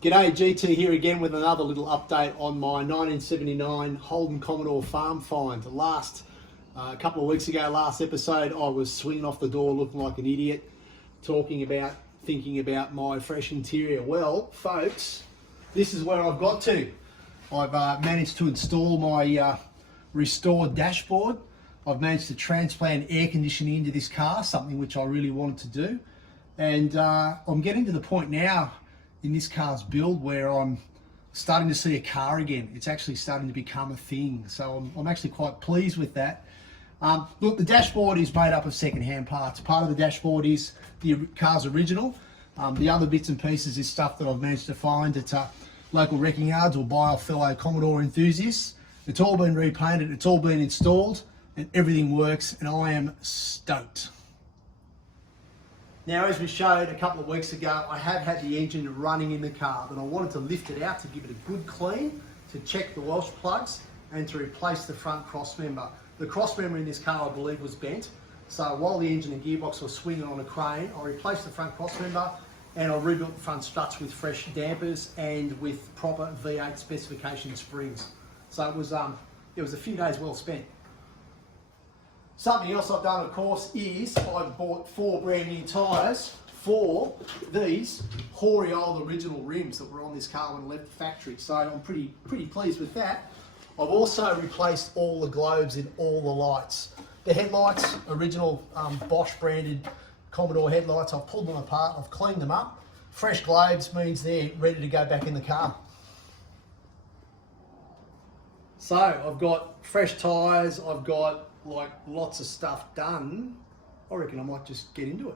G'day, GT here again with another little update on my 1979 Holden Commodore farm find. A couple of weeks ago, last episode, I was swinging off the door looking like an idiot, thinking about my fresh interior. Well, folks, this is where I've got to. I've managed to install my restored dashboard. I've managed to transplant air conditioning into this car, something which I really wanted to do. And I'm getting to the point now in this car's build where I'm starting to see a car again. It's actually starting to become a thing. So I'm actually quite pleased with that. Look, the dashboard is made up of second-hand parts. Part of the dashboard is the car's original. The other bits and pieces is stuff that I've managed to find at local wrecking yards or buy off fellow Commodore enthusiasts. It's all been repainted, it's all been installed, and everything works, and I am stoked. Now, as we showed a couple of weeks ago, I have had the engine running in the car, but I wanted to lift it out to give it a good clean, to check the Welsh plugs, and to replace the front cross member. The cross member in this car, I believe, was bent. So while the engine and gearbox were swinging on a crane, I replaced the front cross member and I rebuilt the front struts with fresh dampers and with proper V8 specification springs. So it was a few days well spent. Something else I've done, of course, is I've bought 4 brand new tyres for these hoary old original rims that were on this car when it left the factory. So I'm pretty pleased with that. I've also replaced all the globes in all the lights. The headlights, original Bosch branded Commodore headlights, I've pulled them apart, I've cleaned them up. Fresh globes means they're ready to go back in the car. So I've got fresh tyres, I've got like lots of stuff done. I reckon I might just get into it.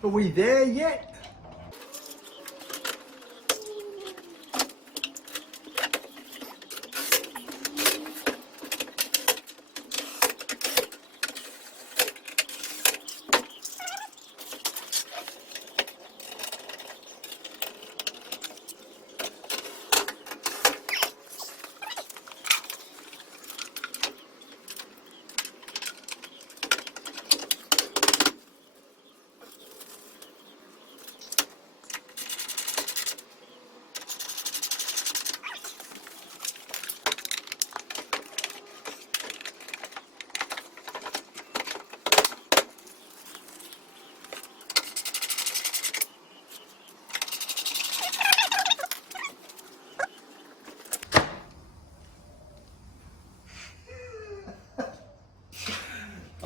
Are we there yet?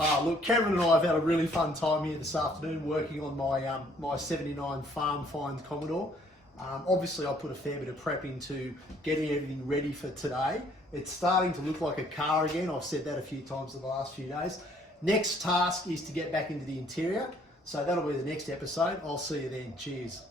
Look, Cameron and I have had a really fun time here this afternoon working on my 79 Farm Find Commodore. Obviously I put a fair bit of prep into getting everything ready for today. It's starting to look like a car again. I've said that a few times in the last few days. Next task is to get back into the interior. So that'll be the next episode. I'll see you then. Cheers.